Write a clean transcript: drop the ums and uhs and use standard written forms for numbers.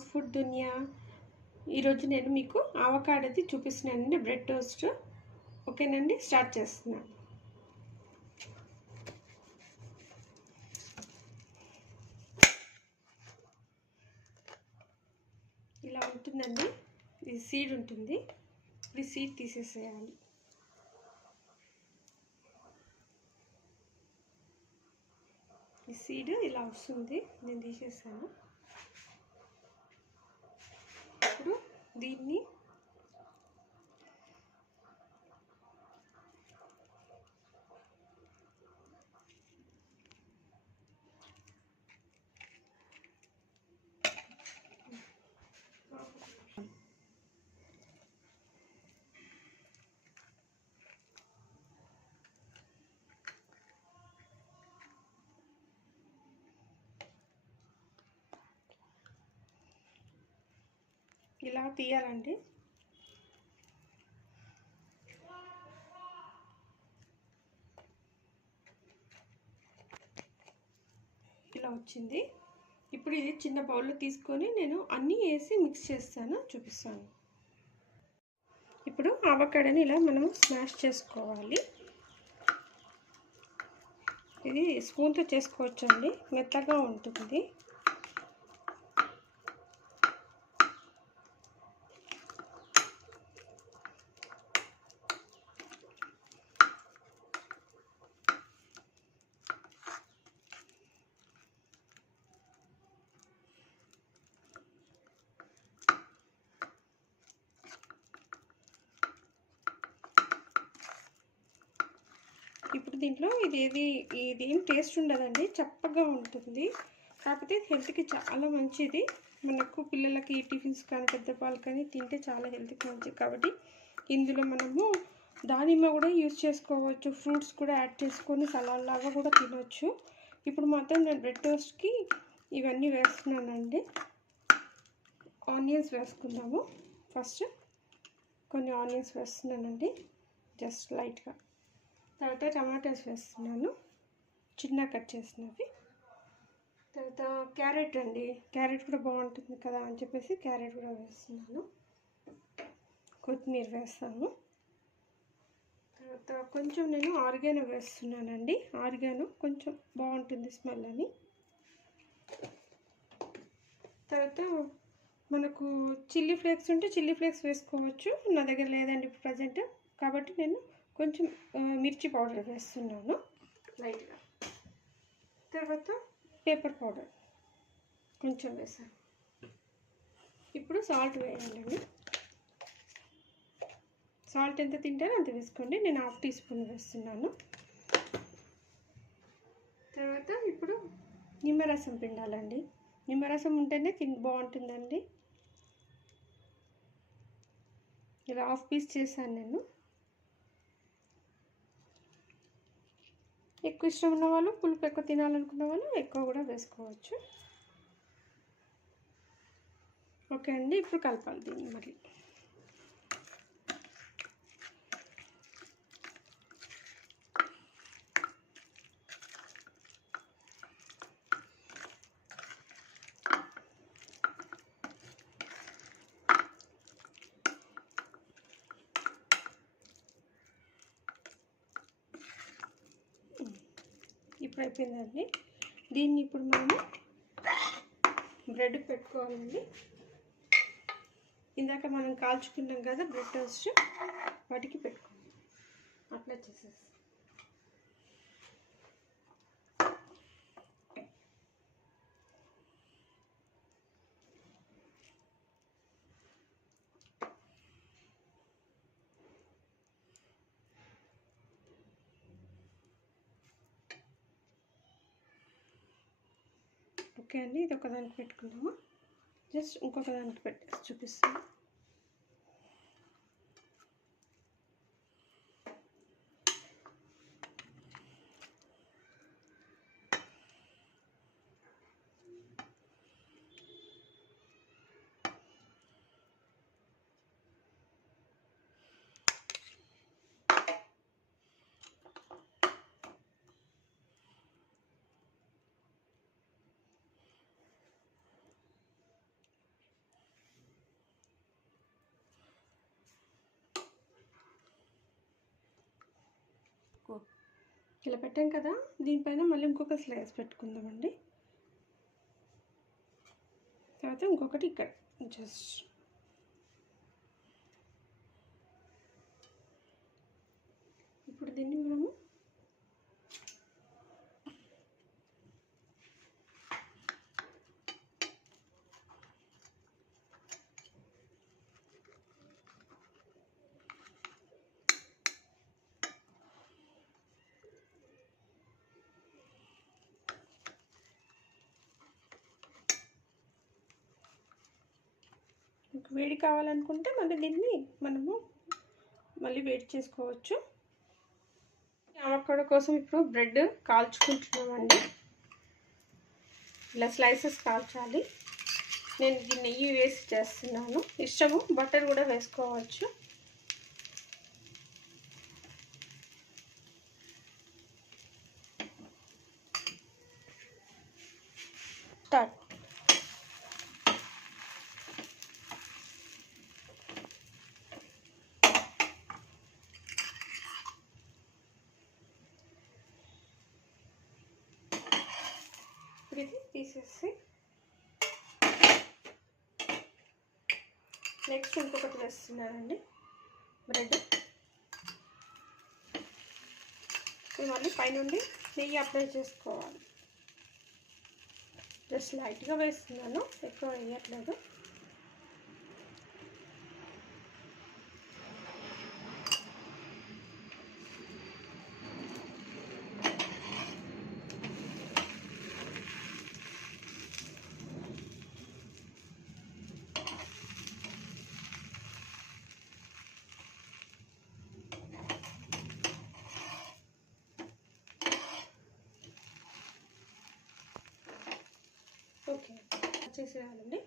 Mass food దునియా. ఈరోజు నేను మీకు అవకాడోది చూపిస్తున్నానండి, బ్రెడ్ టోస్ట్. ఓకేనండి, స్టార్ట్ చేస్తున్నాను. ఇలా ఉంటుందండి, ఇది సీడ్ ఉంటుంది. ఇప్పుడు సీడ్ తీసేసేయాలి. ఈ సీడ్ ఇలా వస్తుంది, నేను తీసేసాను. ఇప్పుడు దీన్ని ఇలా తీయాలండి. ఇలా వచ్చింది. ఇప్పుడు ఇది చిన్న బౌల్లో తీసుకొని నేను అన్నీ వేసి మిక్స్ చేస్తాను, చూపిస్తాను. ఇప్పుడు అవకాడోని ఇలా మనం స్మాష్ చేసుకోవాలి. ఇది స్పూన్తో చేసుకోవచ్చు అండి, మెత్తగా ఉంటుంది. ఇప్పుడు దీంట్లో ఇదేం టేస్ట్ ఉండదండి, చప్పగా ఉంటుంది. కాకపోతే హెల్త్కి చాలా మంచిది. మనకు పిల్లలకి టిఫిన్స్ కానీ పెద్దవాళ్ళు కానీ తింటే చాలా హెల్త్కి మంచిది. కాబట్టి ఇందులో మనము దానిమ్మ కూడా యూజ్ చేసుకోవచ్చు, ఫ్రూట్స్ కూడా యాడ్ చేసుకొని సలాడ్ లాగా కూడా తినవచ్చు. ఇప్పుడు మాత్రం నేను బ్రెడ్ టోస్ట్కి ఇవన్నీ వేస్తున్నానండి. ఆనియన్స్ వేసుకుందాము. ఫస్ట్ కొన్ని ఆనియన్స్ వేస్తున్నానండి, జస్ట్ లైట్గా. తర్వాత టమాటాస్ వేస్తున్నాను, చిన్న కట్ చేసినవి. తర్వాత క్యారెట్ అండి, క్యారెట్ కూడా బాగుంటుంది కదా అని చెప్పేసి క్యారెట్ కూడా వేస్తున్నాను. కొత్తిమీర వేస్తాను. తర్వాత కొంచెం నేను ఆరిగానో వేస్తున్నానండి, ఆరిగానో కొంచెం బాగుంటుంది స్మెల్ అని. తర్వాత మనకు చిల్లీ ఫ్లేక్స్ ఉంటే చిల్లీ ఫ్లేక్స్ వేసుకోవచ్చు, నా దగ్గర లేదండి ఇప్పుడు ప్రజెంట్. కాబట్టి నేను కొంచెం మిర్చి పౌడర్ వేస్తున్నాను లైట్గా. తర్వాత పెప్పర్ పౌడర్ కొంచెం వేసాను. ఇప్పుడు సాల్ట్ వేయాలండి. సాల్ట్ ఎంత తింటారో అంత వేసుకోండి, నేను 1/2 టీ స్పూన్ వేస్తున్నాను. తర్వాత ఇప్పుడు నిమ్మరసం పిండాలండి. నిమ్మరసం ఉంటేనే బాగుంటుందండి. ఇలా 1/2 పీస్ చేశాను నేను. ఎక్కువ ఇష్టం ఉన్న వాళ్ళు, పులుపు ఎక్కువ తినాలనుకున్న వాళ్ళు ఎక్కువ కూడా వేసుకోవచ్చు. ఓకే అండి, ఇప్పుడు కలపాలి దీన్ని మరి. ఇప్పుడు అయిపోయిందండి. దీన్ని ఇప్పుడు మనము బ్రెడ్ పెట్టుకోవాలండి. ఇందాక మనం కాల్చుకున్నాం కదా బ్రెడ్ టోస్ట్, వాటికి పెట్టుకోవాలి. అప్లై చేసేసి ఓకే అండి. ఇది ఒకదానికి పెట్టుకుందాము. జస్ట్ ఇంకొక దానికి పెట్టేసి చూపిస్తాను. ఇలా పెట్టాం కదా, దీనిపైన మళ్ళీ ఇంకొక స్లైస్ పెట్టుకుందామండి. తర్వాత ఇంకొకటి ఇక్కడ జస్ట్ ఇప్పుడు దీన్ని మనము వేడి కావాలనుకుంటే మళ్ళీ దీన్ని మనము మళ్ళీ వేడి చేసుకోవచ్చు. అవకాడో కోసం ఇప్పుడు బ్రెడ్ కాల్చుకుంటున్నామండి. ఇలా స్లైసెస్ కాల్చాలి. నేను ఇది నెయ్యి వేసి చేస్తున్నాను. ఇష్టము బటర్ కూడా వేసుకోవచ్చు. స్టార్ట్. ఇది తీసేసి నెక్స్ట్ ఇంకొకటి వేస్తున్నానండి బ్రెడ్. మళ్ళీ పైనుండి నెయ్యి అప్లై చేసుకోవాలి. జస్ట్ లైట్గా వేస్తున్నాను, ఎక్కువ వేయట్లేదు. ఓకే, చేసేయాలండి.